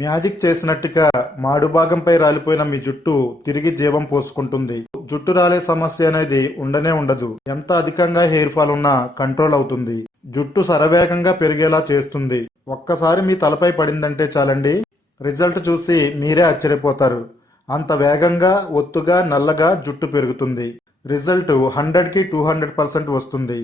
Magic చేసినట్టుగా మాడు భాగంపై రాలిపోయిన మీ జుట్టు తిరిగి జీవం పోసుకుంటుంది. జుట్టు రాలే సమస్య అనేది ఉండనే ఉండదు. ఎంత అధికంగా హెయిర్ ఫాల్ ఉన్నా కంట్రోల్ అవుతుంది. జుట్టు శరవేగంగా పెరిగేలా చేస్తుంది. ఒక్కసారి మీ తలపై పడిందంటే చాలండి, రిజల్ట్ చూసి మీరే ఆశ్చర్యపోతారు. అంత వేగంగా ఒత్తుగా నల్లగా జుట్టు పెరుగుతుంది. రిజల్ట్ 100కి 200% వస్తుంది.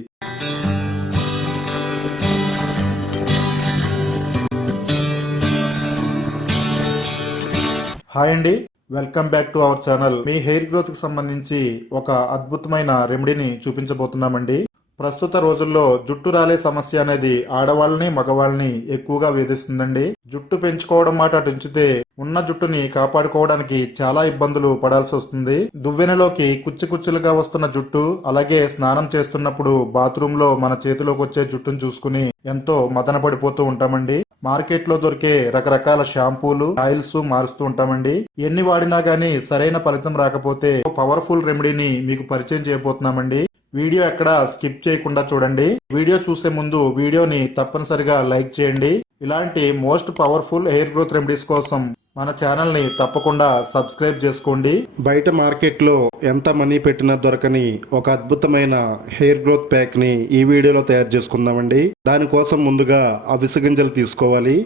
హాయ్ అండి, welcome back to our channel. Me hair growth కి సంబంధించి ఒక అద్భుతమైన రెమెడీని చూపించబోతున్నామండి. ప్రస్తుత రోజుల్లో జుట్టు రాలే సమస్య అనేది ఆడవాళ్ళని మగవాళ్ళని ఎక్కువగా వేధిస్తుందండి. జుట్టు పెంచుకోవడం మాట అటుంచితే ఉన్న జుట్టుని కాపాడుకోవడానికి చాలా ఇబ్బందులు పడాల్సి వస్తుంది. దువ్వెనలోకి కుచ్చులుగా వస్తున్న జుట్టు, అలాగే స్నానం చేస్తున్నప్పుడు బాత్రూమ్ లో మన చేతిలోకి వచ్చే జుట్టును చూసుకుని ఎంతో మదన పడిపోతూ ఉంటామండి. మార్కెట్ లో దొరికే రకరకాల షాంపూలు, ఆయిల్స్ మారుస్తూ ఉంటామండి. ఎన్ని వాడినా గానీ సరైన ఫలితం రాకపోతే పవర్ఫుల్ రెమెడీని మీకు పరిచయం చేయబోతున్నామండి. వీడియో ఎక్కడ స్కిప్ చేయకుండా చూడండి. వీడియో చూసే ముందు వీడియోని తప్పనిసరిగా లైక్ చేయండి. ఇలాంటి most powerful hair growth remedies కోసం మన ఛానల్ ని తప్పకుండా సబ్స్క్రైబ్ చేసుకోండి. బయట మార్కెట్ లో ఎంత మనీ పెట్టినా దొరకని ఒక అద్భుతమైన హెయిర్ గ్రోత్ ప్యాక్ ని ఈ వీడియోలో తయారు చేసుకుందామండి. దానికోసం ముందుగా అవిసె గింజలు తీసుకోవాలి.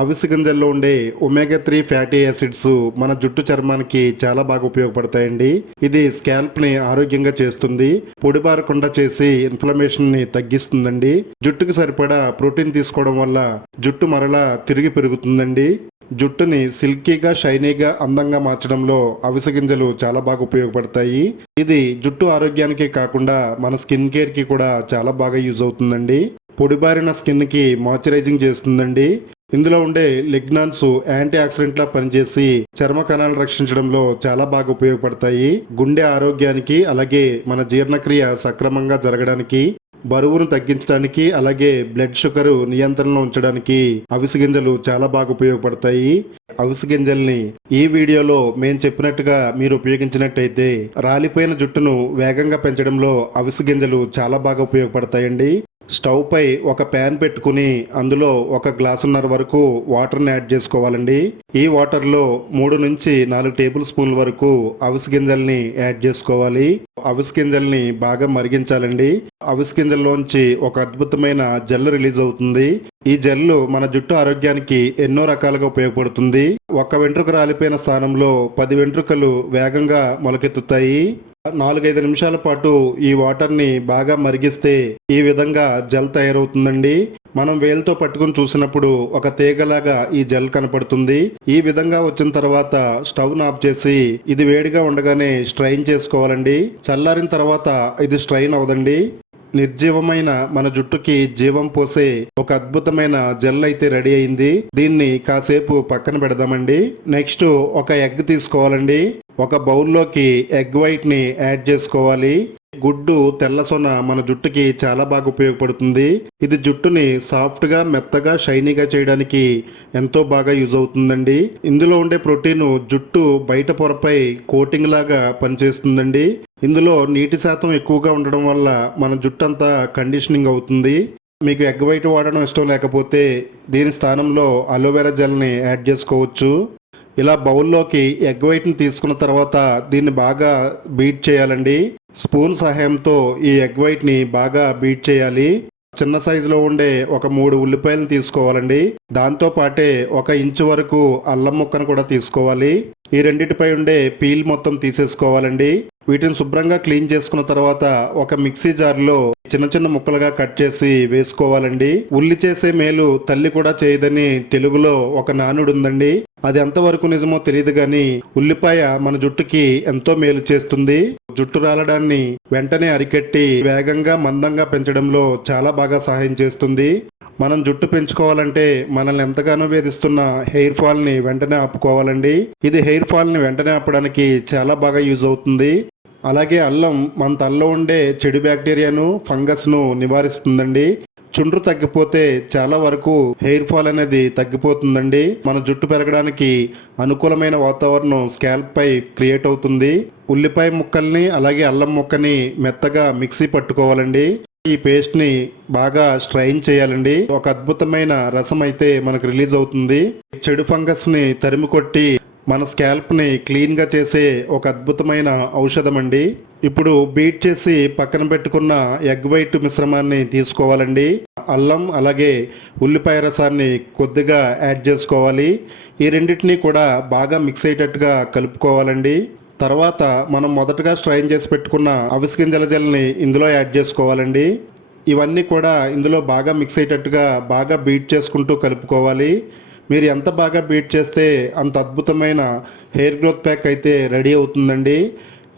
అవిసె గింజల్లో ఉండే ఒమేగా 3 ఫ్యాటీ యాసిడ్స్ మన జుట్టు చర్మానికి చాలా బాగా ఉపయోగపడతాయండి. ఇది స్కాల్ప్ ని ఆరోగ్యంగా చేస్తుంది, పొడిబారకుండా చేసి ఇన్ఫ్లమేషన్ ని తగ్గిస్తుందండి. జుట్టుకి సరిపడా ప్రోటీన్ తీసుకోవడం వల్ల జుట్టు మరలా తిరిగి పెరుగుతుందండి. జుట్టుని సిల్కీగా, షైనీగా, అందంగా మార్చడంలో అవిసె గింజలు చాలా బాగా ఉపయోగపడతాయి. ఇది జుట్టు ఆరోగ్యానికే కాకుండా మన స్కిన్ కేర్ కి కూడా చాలా బాగా యూజ్ అవుతుందండి. పొడిబారిన స్కిన్ కి మాయిశ్చరైజింగ్ చేస్తుందండి. ఇందులో ఉండే లిగ్నాన్స్ యాంటీ ఆక్సిడెంట్ లా పనిచేసి చర్మ కణాలను రక్షించడంలో చాలా బాగా ఉపయోగపడతాయి. గుండె ఆరోగ్యానికి, అలాగే మన జీర్ణక్రియ సక్రమంగా జరగడానికి, బరువును తగ్గించడానికి, అలాగే బ్లడ్ షుగర్ నియంత్రణలో ఉంచడానికి అవిసె గింజలు చాలా బాగా ఉపయోగపడతాయి. అవిసె గింజల్ని ఈ వీడియోలో మేము చెప్పినట్టుగా మీరు ఉపయోగించినట్టయితే రాలిపోయిన జుట్టును వేగంగా పెంచడంలో అవిసె గింజలు చాలా బాగా ఉపయోగపడతాయండి. స్టవ్ పై ఒక ప్యాన్ పెట్టుకుని అందులో 1 గ్లాసున్నర వరకు వాటర్ని యాడ్ చేసుకోవాలండి. ఈ వాటర్లో 3 నుంచి 4 టేబుల్ స్పూన్ల వరకు అవిసె గింజల్ని యాడ్ చేసుకోవాలి. అవిసె గింజల్ని బాగా మరిగించాలండి. అవిసె గింజల్లోంచి ఒక అద్భుతమైన జెల్ రిలీజ్ అవుతుంది. ఈ జెల్ మన జుట్టు ఆరోగ్యానికి ఎన్నో రకాలుగా ఉపయోగపడుతుంది. 1 వెంట్రుక రాలిపోయిన స్థానంలో 10 వెంట్రుకలు వేగంగా మొలకెత్తుతాయి. 4-5 నిమిషాల పాటు ఈ వాటర్ని బాగా మరిగిస్తే ఈ విధంగా జెల్ తయారవుతుందండి. మనం వేలుతో పట్టుకుని చూసినప్పుడు ఒక తీగలాగా ఈ జెల్ కనపడుతుంది. ఈ విధంగా వచ్చిన తర్వాత స్టవ్ ఆఫ్ చేసి ఇది వేడిగా ఉండగానే స్ట్రైన్ చేసుకోవాలండి. చల్లారిన తర్వాత ఇది స్ట్రైన్ అవదండి. నిర్జీవమైన మన జుట్టుకి జీవం పోసే ఒక అద్భుతమైన జెల్ అయితే రెడీ అయింది. దీన్ని కాసేపు పక్కన పెడదామండి. నెక్స్ట్ ఒక ఎగ్ తీసుకోవాలండి. ఒక బౌల్లోకి ఎగ్ వైట్ ని యాడ్ చేసుకోవాలి. గుడ్డు తెల్ల సొన మన జుట్టుకి చాలా బాగా ఉపయోగపడుతుంది. ఇది జుట్టుని సాఫ్ట్ గా, మెత్తగా, షైనీగా చేయడానికి ఎంతో బాగా యూజ్ అవుతుందండి. ఇందులో ఉండే ప్రోటీన్ జుట్టు బయట పొరపై కోటింగ్ లాగా పనిచేస్తుందండి. ఇందులో నీటి శాతం ఎక్కువగా ఉండడం వల్ల మన జుట్టు అంతా కండిషనింగ్ అవుతుంది. మీకు ఎగ్ వైట్ వాడడం ఇష్టం లేకపోతే దీని స్థానంలో అలోవెరా జెల్ని యాడ్ చేసుకోవచ్చు. ఇలా బౌల్లోకి ఎగ్ వైట్ని తీసుకున్న తర్వాత దీన్ని బాగా బీట్ చేయాలండి. స్పూన్ సహాయంతో ఈ ఎగ్ వైట్ని బాగా బీట్ చేయాలి. చిన్న సైజులో ఉండే ఒక 3 ఉల్లిపాయలను తీసుకోవాలండి. దాంతో పాటే 1 ఇంచు వరకు అల్లం ముక్కను కూడా తీసుకోవాలి. ఈ రెండిటిపై ఉండే పీల్ మొత్తం తీసేసుకోవాలండి. వీటిని శుభ్రంగా క్లీన్ చేసుకున్న తర్వాత ఒక మిక్సీ జార్లో చిన్న చిన్న ముక్కలుగా కట్ చేసి వేసుకోవాలండి. ఉల్లి చేసే మేలు తల్లి కూడా చేయదని తెలుగులో ఒక నానుడు ఉందండి. అది ఎంతవరకు నిజమో తెలియదు కానీ ఉల్లిపాయ మన జుట్టుకి ఎంతో మేలు చేస్తుంది. జుట్టు రాలడాన్ని వెంటనే అరికట్టి వేగంగా, మందంగా పెంచడంలో చాలా బాగా సహాయం చేస్తుంది. మనం జుట్టు పెంచుకోవాలంటే మనల్ని ఎంతగానో వేధిస్తున్న హెయిర్ ఫాల్ ని వెంటనే ఆపుకోవాలండి. ఇది హెయిర్ ఫాల్ ని వెంటనే ఆపడానికి చాలా బాగా యూజ్ అవుతుంది. అలాగే అల్లం మన తలలో ఉండే చెడు బ్యాక్టీరియాను, ఫంగస్ ను నివారిస్తుందండి. చుండ్రు తగ్గిపోతే చాలా వరకు హెయిర్ ఫాల్ అనేది తగ్గిపోతుందండి. మన జుట్టు పెరగడానికి అనుకూలమైన వాతావరణం స్కాల్ప్ పై క్రియేట్ అవుతుంది. ఉల్లిపాయ ముక్కల్ని, అలాగే అల్లం ముక్కని మెత్తగా మిక్సీ పట్టుకోవాలండి. ఈ పేస్ట్ని బాగా స్ట్రైన్ చేయాలండి. ఒక అద్భుతమైన రసం అయితే మనకు రిలీజ్ అవుతుంది. చెడు ఫంగస్ని తరిమి కొట్టి మన స్కాల్ప్ని క్లీన్గా చేసే ఒక అద్భుతమైన ఔషధం అండి. ఇప్పుడు బీట్ చేసి పక్కన పెట్టుకున్న ఎగ్ వైట్ మిశ్రమాన్ని తీసుకోవాలండి. అల్లం అలాగే ఉల్లిపాయ రసాన్ని కొద్దిగా యాడ్ చేసుకోవాలి. ఈ రెండింటినీ కూడా బాగా మిక్స్ అయ్యేటట్టుగా కలుపుకోవాలండి. తర్వాత మనం మొదటగా స్ట్రైన్ చేసి పెట్టుకున్న అవిసె గింజల జెల్ని ఇందులో యాడ్ చేసుకోవాలండి. ఇవన్నీ కూడా ఇందులో బాగా మిక్స్ అయ్యేటట్టుగా బాగా బీట్ చేసుకుంటూ కలుపుకోవాలి. మీరు ఎంత బాగా బీట్ చేస్తే అంత అద్భుతమైన హెయిర్ గ్రోత్ ప్యాక్ అయితే రెడీ అవుతుందండి.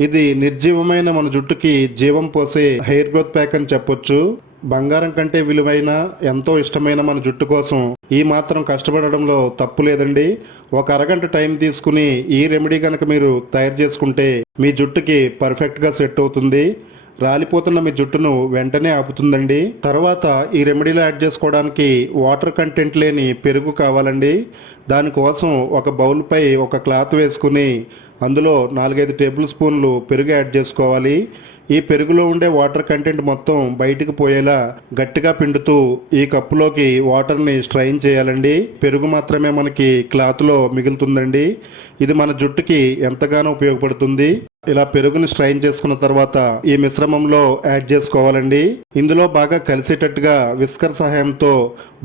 ఇది నిర్జీవమైన మన జుట్టుకి జీవం పోసే హెయిర్ గ్రోత్ ప్యాక్ అని చెప్పొచ్చు. బంగారం కంటే విలువైన ఎంతో ఇష్టమైన మన జుట్టు కోసం ఈ మాత్రం కష్టపడడంలో తప్పు లేదండి. ఒక అరగంట టైం తీసుకుని ఈ రెమెడీ కనుక మీరు తయారు చేసుకుంటే మీ జుట్టుకి పర్ఫెక్ట్గా సెట్ అవుతుంది. రాలిపోతున్న మీ జుట్టును వెంటనే ఆపుతుందండి. తర్వాత ఈ రెమెడీలో యాడ్ చేసుకోవడానికి వాటర్ కంటెంట్ లేని పెరుగు కావాలండి. దానికోసం ఒక బౌల్పై ఒక క్లాత్ వేసుకుని అందులో 4-5 టేబుల్ స్పూన్లు పెరుగు యాడ్ చేసుకోవాలి. ఈ పెరుగులో ఉండే వాటర్ కంటెంట్ మొత్తం బయటకు పోయేలా గట్టిగా పిండుతూ ఈ కప్పులోకి వాటర్ని స్ట్రైన్ చేయాలండి. పెరుగు మాత్రమే మనకి క్లాత్లో మిగులుతుందండి. ఇది మన జుట్టుకి ఎంతగానో ఉపయోగపడుతుంది. ఇలా పెరుగుని స్ట్రైన్ చేసుకున్న తర్వాత ఈ మిశ్రమంలో యాడ్ చేసుకోవాలండి. ఇందులో బాగా కలిసేటట్టుగా విస్కర్ సహాయంతో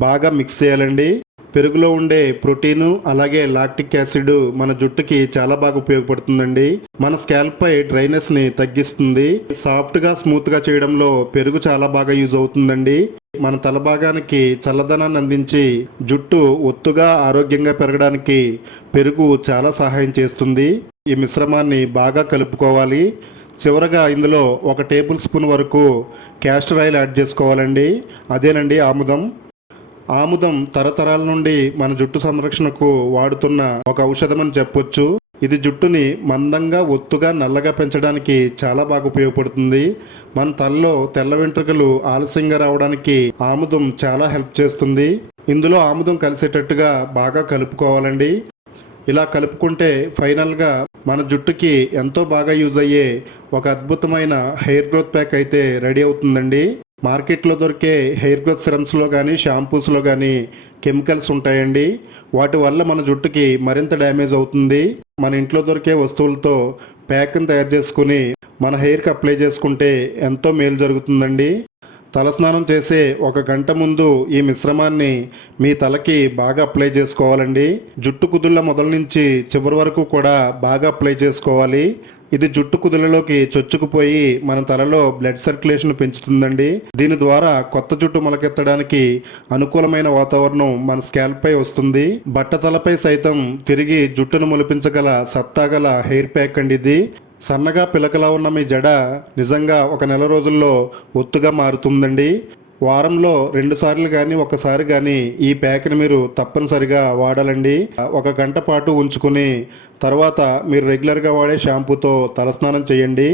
బాగా మిక్స్ చేయాలండి. పెరుగులో ఉండే ప్రోటీను అలాగే లాక్టిక్ యాసిడ్ మన జుట్టుకి చాలా బాగా ఉపయోగపడుతుందండి. మన స్కాల్ప్ పై డ్రైనెస్ ని తగ్గిస్తుంది. సాఫ్ట్ గా స్మూత్ గా చేయడంలో పెరుగు చాలా బాగా యూజ్ అవుతుందండి. మన తల భాగానికి చల్లదనాన్ని అందించి జుట్టు ఒత్తుగా ఆరోగ్యంగా పెరగడానికి పెరుగు చాలా సహాయం చేస్తుంది. ఈ మిశ్రమాన్ని బాగా కలుపుకోవాలి. చివరగా ఇందులో 1 టేబుల్ స్పూన్ వరకు క్యాస్టర్ ఆయిల్ యాడ్ చేసుకోవాలండి. అదేనండి ఆముదం. ఆముదం తరతరాల నుండి మన జుట్టు సంరక్షణకు వాడుతున్న ఒక ఔషధం అని చెప్పొచ్చు. ఇది జుట్టుని మందంగా ఒత్తుగా నల్లగా పెంచడానికి చాలా బాగా ఉపయోగపడుతుంది. మన తలలో తెల్ల వెంట్రుకలు ఆలస్యంగా రావడానికి ఆముదం చాలా హెల్ప్ చేస్తుంది. ఇందులో ఆముదం కలిసేటట్టుగా బాగా కలుపుకోవాలండి. ఇలా కలుపుకుంటే ఫైనల్గా మన జుట్టుకి ఎంతో బాగా యూజ్ అయ్యే ఒక అద్భుతమైన హెయిర్ గ్రోత్ ప్యాక్ అయితే రెడీ అవుతుందండి. మార్కెట్లో దొరికే హెయిర్ గ్రోత్ సిరమ్స్లో కానీ షాంపూస్లో కానీ కెమికల్స్ ఉంటాయండి. వాటి వల్ల మన జుట్టుకి మరింత డ్యామేజ్ అవుతుంది. మన ఇంట్లో దొరికే వస్తువులతో ప్యాక్ని తయారు చేసుకుని మన హెయిర్కి అప్లై చేసుకుంటే ఎంతో మేలు జరుగుతుందండి. తలస్నానం చేసే 1 గంట ముందు ఈ మిశ్రమాన్ని మీ తలకి బాగా అప్లై చేసుకోవాలండి. జుట్టు కుదుళ్ళ మొదల నుంచి చివరి వరకు కూడా బాగా అప్లై చేసుకోవాలి. ఇది జుట్టు కుదుళ్ళలోకి చొచ్చుకుపోయి మన తలలో బ్లడ్ సర్క్యులేషన్ పెంచుతుందండి. దీని ద్వారా కొత్త జుట్టు మొలకెత్తడానికి అనుకూలమైన వాతావరణం మన స్కాల్ప్ పై వస్తుంది. బట్టతలపై సైతం తిరిగి జుట్టును మొలిపించగల సత్తాగల హెయిర్ ప్యాక్ అండి ఇది. సన్నగా పిలకలా ఉన్న మీ జడ నిజంగా 1 నెల రోజుల్లో ఒత్తుగా మారుతుందండి. వారంలో 2 సార్లు కానీ 1 సారి కానీ ఈ ప్యాక్ని మీరు తప్పనిసరిగా వాడాలండి. 1 గంట పాటు ఉంచుకుని తర్వాత మీరు రెగ్యులర్గా వాడే షాంపూతో తలస్నానం చేయండి.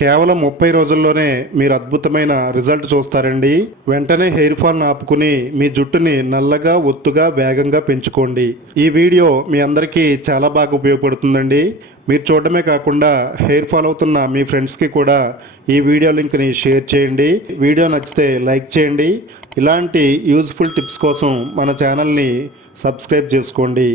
కేవలం 30 రోజుల్లోనే మీరు అద్భుతమైన రిజల్ట్ చూస్తారండి. వెంటనే హెయిర్ ఫాల్ని ఆపుకుని మీ జుట్టుని నల్లగా ఒత్తుగా వేగంగా పెంచుకోండి. ఈ వీడియో మీ అందరికీ చాలా బాగా ఉపయోగపడుతుందండి. మీరు చూడడమే కాకుండా హెయిర్ ఫాల్ అవుతున్న మీ ఫ్రెండ్స్కి కూడా ఈ వీడియో లింక్ని షేర్ చేయండి. వీడియో నచ్చితే లైక్ చేయండి. ఇలాంటి యూజ్ఫుల్ టిప్స్ కోసం మన ఛానల్ని సబ్స్క్రైబ్ చేసుకోండి.